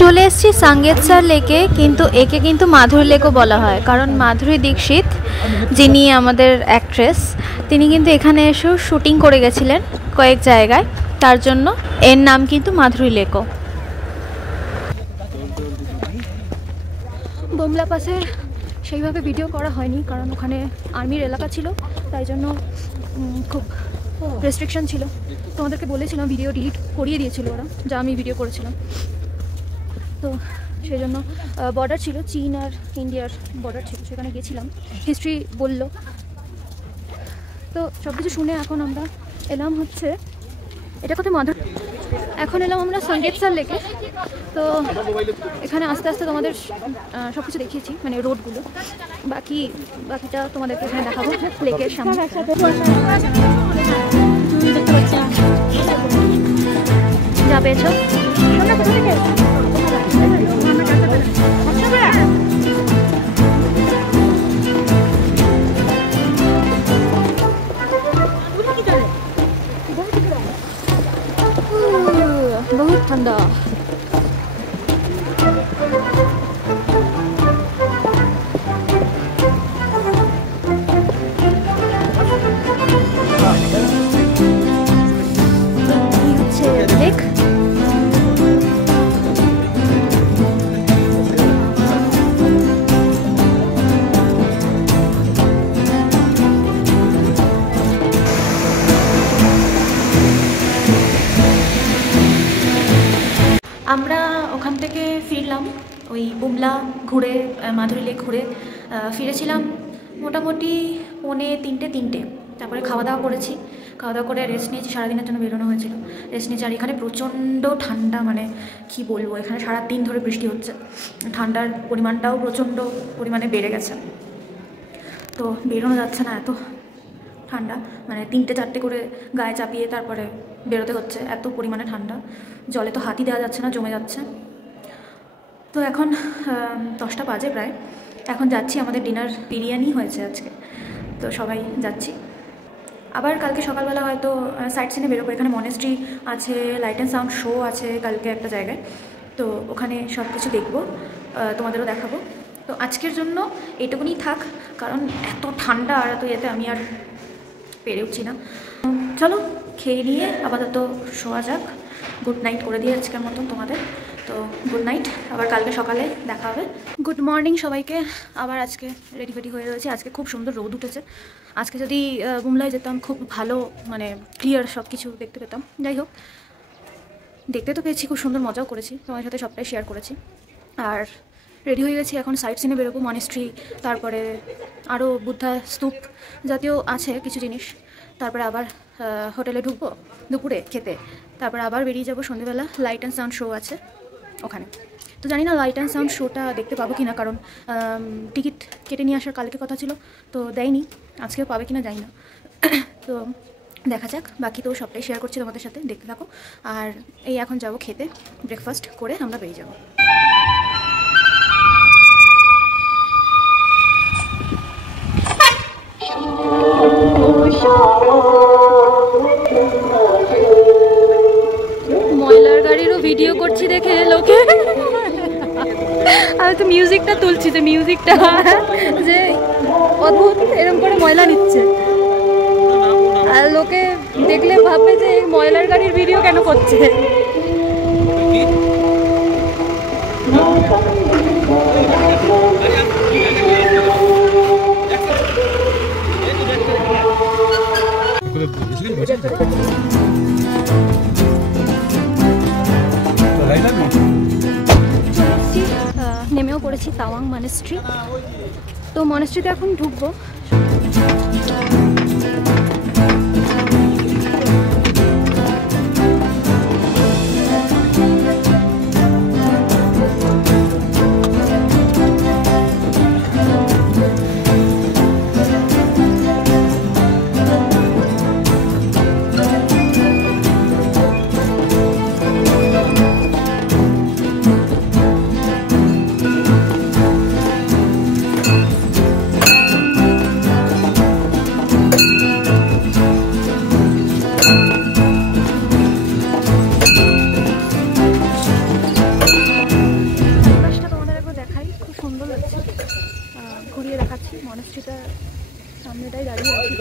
চলে এসেছি সাঙ্গেতসার লেকে, কিন্তু একে কিন্তু মাধুরী লেকও বলা হয়, কারণ মাধুরী দীক্ষিত যিনি আমাদের অ্যাক্ট্রেস, তিনি কিন্তু এখানে এসেও শুটিং করে গেছিলেন কয়েক জায়গায়, তার জন্য এর নাম কিন্তু মাধুরী লেকও। বোমলা পাশে সেইভাবে ভিডিও করা হয়নি, কারণ ওখানে আর্মির এলাকা ছিল, তাই জন্য খুব রেস্ট্রিকশন ছিল। তোমাদেরকে বলেছিলাম, ভিডিও ডিলিট করিয়ে দিয়েছিল ওরা, যা আমি ভিডিও করেছিলাম। তো সেই জন্য বর্ডার ছিল, চীন আর ইন্ডিয়ার বর্ডার ছিল, সেখানে গেছিলাম, হিস্ট্রি বললো। তো সব কিছু শুনে এখন আমরা এলাম হচ্ছে, এটা কোথায় মাধুরী, এখন এলাম আমরা সাঙ্গেতসার লেকে। তো এখানে আস্তে আস্তে তোমাদের সব কিছু দেখিয়েছি, মানে রোডগুলো, বাকিটা তোমাদেরকে এখানে দেখাবো লেকের সামনে। যা পেয়েছ बहुत ठंडा। আমরা ওখান থেকে ফিরলাম, ওই বুমলা ঘুরে মাধুরী লেক ঘুরে ফিরেছিলাম মোটামুটি 2:45-3টে। তারপরে খাওয়া দাওয়া করেছি, খাওয়া দাওয়া করে রেস্ট নিয়েছি, সারাদিনের জন্য বেরোনো হয়েছিল, রেস্ট নিয়েছি। আর এখানে প্রচণ্ড ঠান্ডা, মানে কি বলবো, এখানে সারাদিন ধরে বৃষ্টি হচ্ছে, ঠান্ডার পরিমাণটাও প্রচণ্ড পরিমাণে বেড়ে গেছে। তো বেরোনো যাচ্ছে না, এত ঠান্ডা, মানে 3টে-4টে করে গায়ে চাপিয়ে তারপরে বেরোতে হচ্ছে, এত পরিমাণে ঠান্ডা। জলে তো হাতই দেওয়া যাচ্ছে না, জমে যাচ্ছে। তো এখন 10টা বাজে প্রায়, এখন যাচ্ছি, আমাদের ডিনার বিরিয়ানি হয়েছে আজকে, তো সবাই যাচ্ছি। আবার কালকে সকালবেলা হয়তো সাইট সিনে বেরোবো, এখানে মনেস্ট্রি আছে, লাইট অ্যান্ড সাউন্ড শো আছে কালকে একটা জায়গায়, তো ওখানে সব কিছু দেখবো, তোমাদেরও দেখাবো। তো আজকের জন্য এইটুকুনি থাক, কারণ এত ঠান্ডা আর এত এতে আমি আর পেরে উঠছি না। চলো খেয়ে নিয়ে আপাতত শোয়া যাক, গুড নাইট করে দিয়ে আজকের মতন তোমাদের। তো গুড নাইট, আবার কালকে সকালে দেখা হবে। গুড মর্নিং সবাইকে। আবার আজকে রেডি ফেডি হয়ে রয়েছে, আজকে খুব সুন্দর রোদ উঠেছে। আজকে যদি বুমলায় যেতাম, খুব ভালো মানে ক্লিয়ার সব কিছু দেখতে পেতাম। যাই হোক, দেখতে তো পেয়েছি, খুব সুন্দর মজাও করেছি, তোমার সাথে সবটাই শেয়ার করেছি। আর রেডি হয়ে গেছি, এখন সাইট সিনে বেরোবো, মনেস্ট্রি, তারপরে আরও বুদ্ধা স্তূপ জাতীয় আছে কিছু জিনিস, তারপরে আবার হোটেলে ঢুকবো দুপুরে খেতে, তারপরে আবার বেরিয়ে যাবো সন্ধ্যেবেলা, লাইট অ্যান্ড সাউন্ড শো আছে ওখানে। তো জানি না লাইট অ্যান্ড সাউন্ড শোটা দেখতে পাবো কি না, কারণ টিকিট কেটে নিয়ে আসার কালকে কথা ছিল, তো দেয়নি, আজকেও পাবে কি না জানি না। তো দেখা যাক, বাকি তো সবটাই শেয়ার করছি তোমাদের সাথে, দেখতে থাকো। আর এই এখন যাবো খেতে, ব্রেকফাস্ট করে আমরা বেরিয়ে যাবো। ময়লার গাড়িরও ভিডিও করছি দেখে লোকে, আমি তো মিউজিকটা তুলছি, যে মিউজিকটা যে অদ্ভুত এরকম করে ময়লা নিচ্ছে, আর লোকে দেখলে ভাববে যে এই ময়লার গাড়ির ভিডিও কেন করছে। নেমেও পড়েছি তাওয়াং মনেস্ট্রি, তো মনেস্ট্রিতে এখন ঢুকবো। সামনেটাই দাঁড়িয়ে আছি।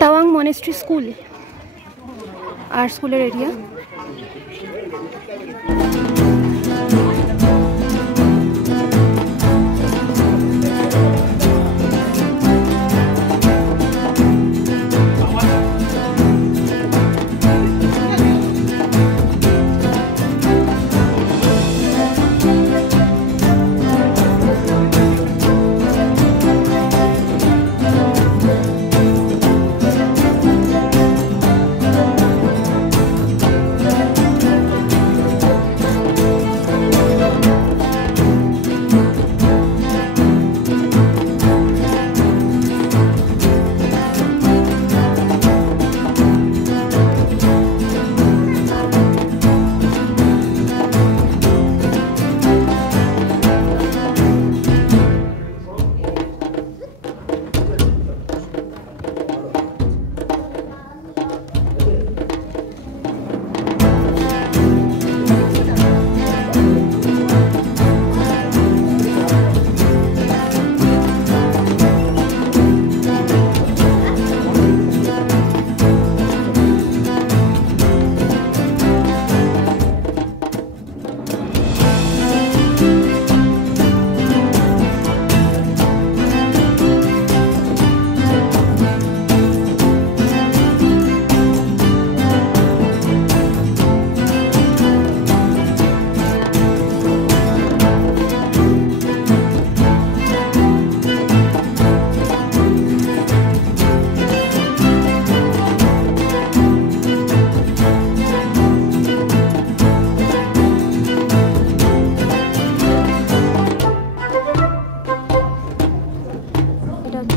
টাওয়াং মনেস্ট্রি স্কুল, আর্ট স্কুলের এরিয়া।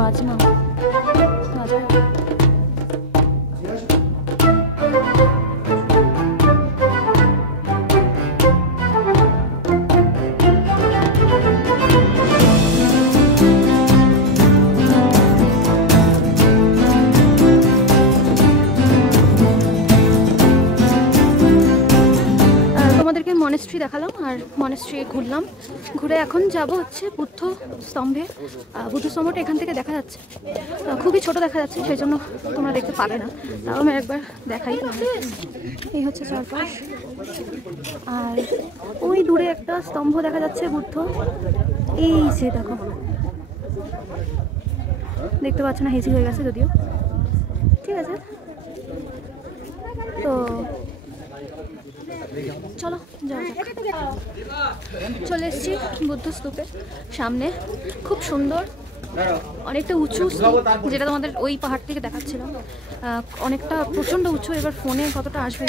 বাজনা মনেস্ট্রি দেখালাম আর মনেস্ট্রি ঘুরলাম। ঘুরে এখন যাব হচ্ছে বুদ্ধ স্তম্ভে। বুদ্ধ স্তম্ভটা এখান থেকে দেখা যাচ্ছে, খুবই ছোট দেখা যাচ্ছে, সেই জন্য তোমরা দেখতে পাবে না, তাও আমি একবার দেখাই। এই হচ্ছে চারপাশ, আর ওই দূরে একটা স্তম্ভ দেখা যাচ্ছে বুদ্ধ। এই যে দেখো, দেখতে পাচ্ছ না, হেজি হয়ে গেছে যদিও, ঠিক আছে। তো চলো যাওয়া যাক। চলে এসেছি বুদ্ধ স্তূপের সামনে, খুব সুন্দর, অনেকটা উঁচু, যেটা তোমাদের ওই পাহাড় থেকে দেখাচ্ছিল, অনেকটা প্রচণ্ড উঁচু। এবার ফোনে কতটা আসবে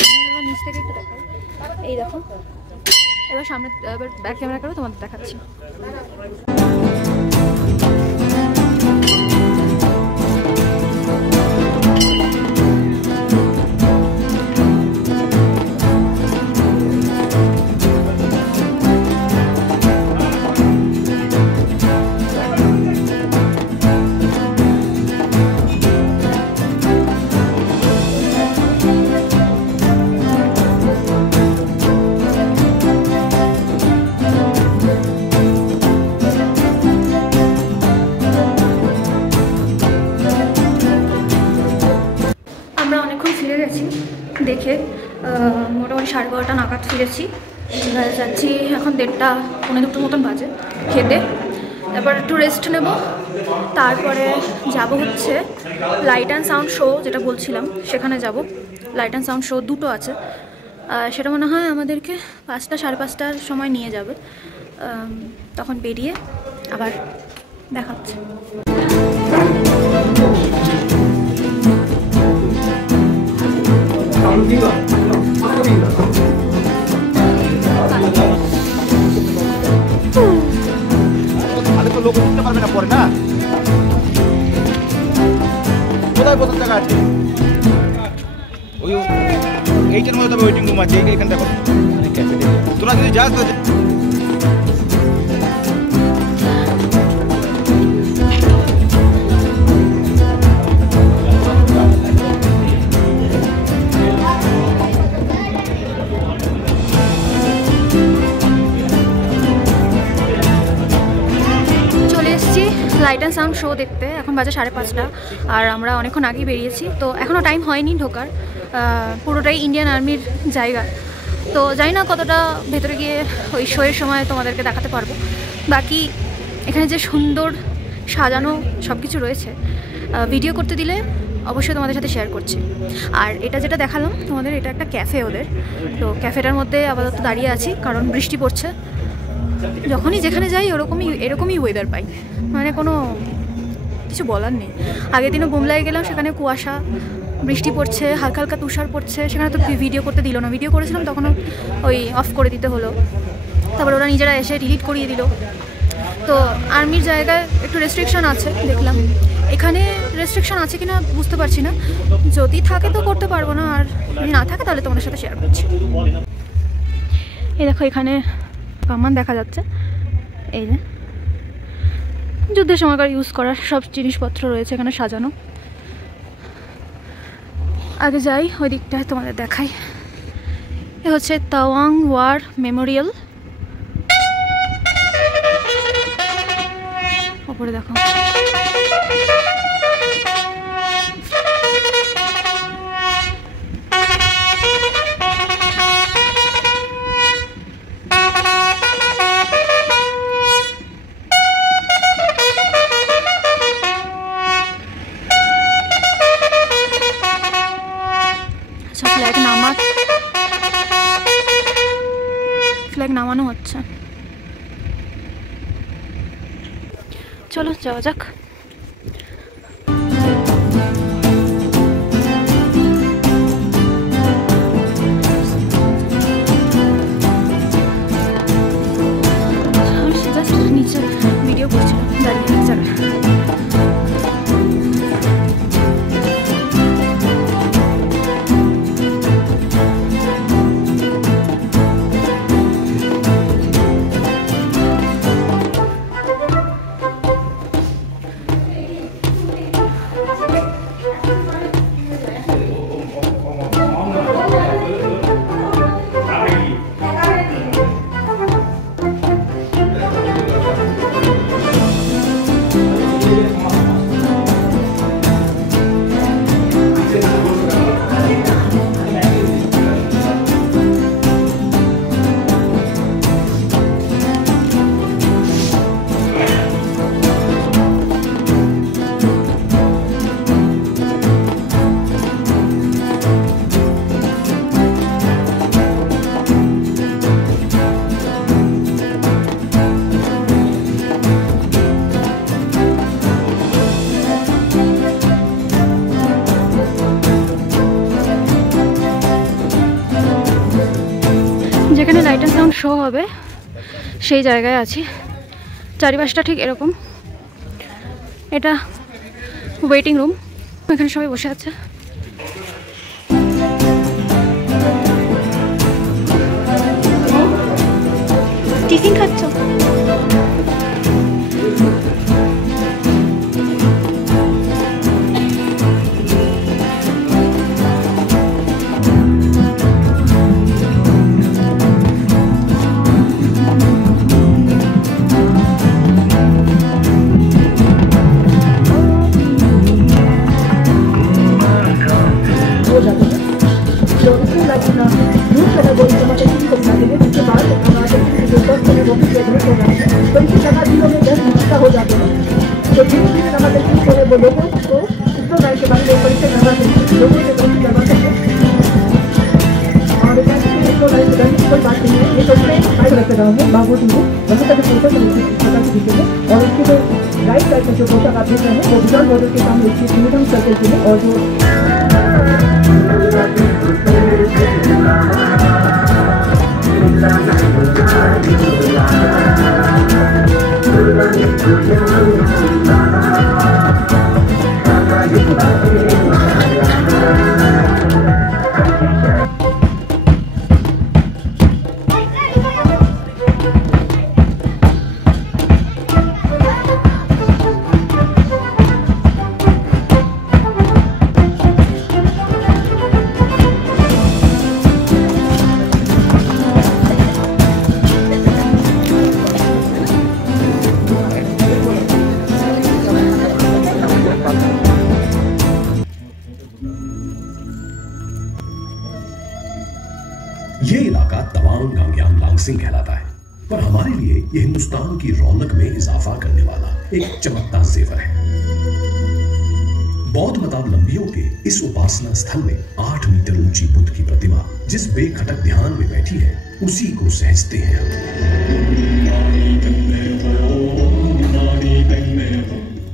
নিচ থেকে একটু দেখাই। এই দেখো, এবার সামনে, এবার ব্যাক ক্যামেরা করে তোমাদের দেখাচ্ছি। দেখে মোটামুটি 12:30 নাগাদ ফিরেছি। যাচ্ছি এখন 1:30 পৌনে 2টো মতন বাজে খেতে, তারপর একটু রেস্ট নেব, তারপরে যাব হচ্ছে লাইট অ্যান্ড সাউন্ড শো যেটা বলছিলাম সেখানে যাব। লাইট অ্যান্ড সাউন্ড শো দুটো আছে, সেটা মনে হয় আমাদেরকে 5টা 5:30টার সময় নিয়ে যাবে। তখন বেরিয়ে আবার দেখা হচ্ছে। লোক উঠতে পারবে না পরে না, কোথায় বসার জায়গা আছে? ওই এইটার মধ্যে তবে ওয়েটিং রুম আছে, এইখানে দেখো। তোরা যদি যাস তো লাইট অ্যান্ড সাউন্ড শো দেখতে। এখন বাজে 5:30, আর আমরা অনেকক্ষণ আগেই বেরিয়েছি, তো এখনও টাইম হয়নি ঢোকার। পুরোটাই ইন্ডিয়ান আর্মির জায়গা, তো জানি না কতটা ভেতরে গিয়ে ওই শোয়ের সময় তোমাদেরকে দেখাতে পারবো। বাকি এখানে যে সুন্দর সাজানো সব কিছু রয়েছে, ভিডিও করতে দিলে অবশ্যই তোমাদের সাথে শেয়ার করছি। আর এটা যেটা দেখালাম তোমাদের, এটা একটা ক্যাফে ওদের, তো ক্যাফেটার মধ্যে আপাতত দাঁড়িয়ে আছি কারণ বৃষ্টি পড়ছে। যখনই যেখানে যাই এরকমই ওয়েদার পাই, মানে কোনো কিছু বলার নেই। আগের দিনও বুমলায় গেলাম, সেখানে কুয়াশা, বৃষ্টি পড়ছে, হালকা হালকা তুষার পড়ছে, সেখানে তো ভিডিও করতে দিল না। ভিডিও করেছিলাম তখনও ওই অফ করে দিতে হলো, তারপর ওরা নিজেরা এসে ডিলিট করিয়ে দিল। তো আর্মির জায়গায় একটু রেস্ট্রিকশান আছে দেখলাম, এখানে রেস্ট্রিকশান আছে কিনা বুঝতে পারছি না। যদি থাকে তো করতে পারবো না, আর যদি না থাকে তাহলে তোমাদের সাথে শেয়ার করছি। এই দেখো এখানে কামান দেখা যাচ্ছে, এই যে যুদ্ধের সময়কার ইউজ করার সব জিনিসপত্র রয়েছে এখানে সাজানো। আগে যাই ওই দিকটায় তোমাদের দেখাই। এ হচ্ছে তাওয়াং ওয়ার মেমোরিয়াল, ওপরে দেখো। ফ্ল্যাগ নামানো হচ্ছে, চলো যাওয়া যাক। জাস্ট নিচে ভিডিও করছিলাম দাঁড়িয়ে যাবে। যেখানে লাইট অ্যান্ড সাউন্ড শো হবে সেই জায়গায় আছি। চারিপাশটা ঠিক এরকম, এটা ওয়েটিং রুম, এখানে সবাই বসে আছে। টিফিন খাচ্ছ? नंबर तक यूज करे वो लोगों को इसको गाइड के बारे में परिचय नंबर तक लोगों के परिचय करवा सकते हैं। और जैसे कि इसको गाइड करने की कोई बात नहीं है, ये सबसे गाइड रख रहा हूँ बाबू जी को वहाँ का जो पोस्टर है उसकी पता दीजिएगा। और उसके जो राइट साइड में जो पोस्टर आप देख रहे हैं वो विशाल मॉडल के सामने उसकी न्यूनतम सर्कल के लिए और जो ये इलाका तवांग गांग्यांग लांगसिंग कहलाता है, पर हमारे लिए ये हिंदुस्तान की रौनक में इजाफा करने वाला एक चमकता जेवर है। बौद्ध मतावलंबियों के इस उपासना स्थल में 8 मीटर ऊंची बुद्ध की प्रतिमा जिस बेखटक ध्यान में बैठी है उसी को सहजते हैं।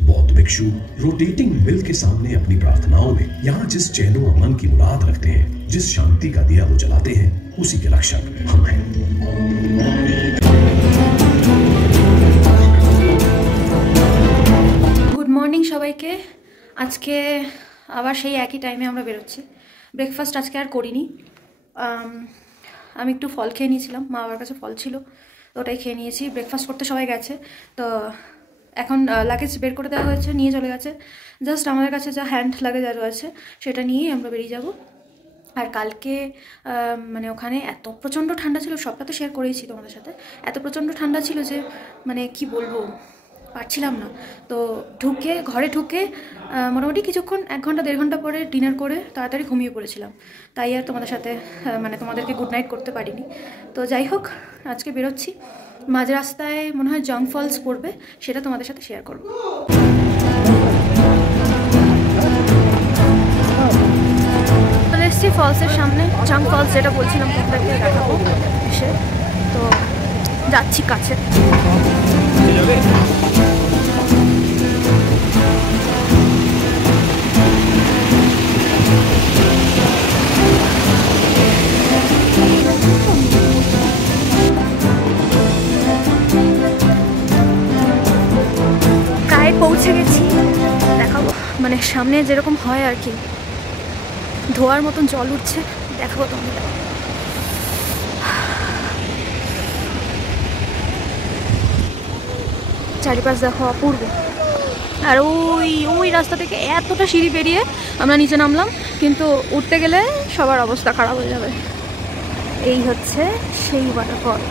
बौद्ध भिक्षु रोटेटिंग मिल के सामने अपनी प्रार्थनाओं में यहाँ जिस चैनो अमन की मुराद रखते हैं, जिस शांति का दिया वो जलाते हैं, उसी के रक्षक हम हैं। গুড মর্নিং সবাইকে। আজকে আবার সেই একই টাইমে আমরা বেরোচ্ছি। ব্রেকফাস্ট আজকে আর করিনি, আমি একটু ফল খেয়ে নিয়েছিলাম, মা বাবার কাছে ফল ছিল তো ওটাই খেয়ে নিয়েছি। ব্রেকফাস্ট করতে সবাই গেছে, তো এখন লাগেজ বের করে দেওয়া হয়েছে, নিয়ে চলে গেছে। জাস্ট আমাদের কাছে যা হ্যান্ড লাগেজ আরও আছে সেটা নিয়েই আমরা বেরিয়ে যাব। আর কালকে মানে ওখানে এত প্রচণ্ড ঠান্ডা ছিল, সবটা তো শেয়ার করেইছি তোমাদের সাথে। এত প্রচণ্ড ঠান্ডা ছিল যে মানে কি বলবো, পারছিলাম না। তো ঘরে ঢুকে মোটামুটি কিছুক্ষণ 1 ঘন্টা 1.5 ঘন্টা পরে ডিনার করে তাড়াতাড়ি ঘুমিয়ে পড়েছিলাম, তাই আর তোমাদের সাথে মানে তোমাদেরকে গুড নাইট করতে পারিনি। তো যাই হোক, আজকে বেরোচ্ছি। মাঝ রাস্তায় মনে হয় জং ফলস পড়বে, সেটা তোমাদের সাথে শেয়ার করবো। চলে এসেছি ফলসের সামনে, জং ফলস যেটা বলছিলাম তোমাদেরকে দেখাবো এসে। তো যাচ্ছি কাছে। প্রায় পৌঁছে গেছি, দেখাবো। মানে সামনে যেরকম হয় আর কি, ধোয়ার মতন জল উঠছে, দেখাবো তোমাদের। চারিপাশ দেখো অপূর্ব। আর ওই রাস্তা থেকে এতটা সিঁড়ি পেরিয়ে আমরা নিচে নামলাম, কিন্তু উঠতে গেলে সবার অবস্থা খারাপ হয়ে যাবে। এই হচ্ছে সেই ওয়াটারফল।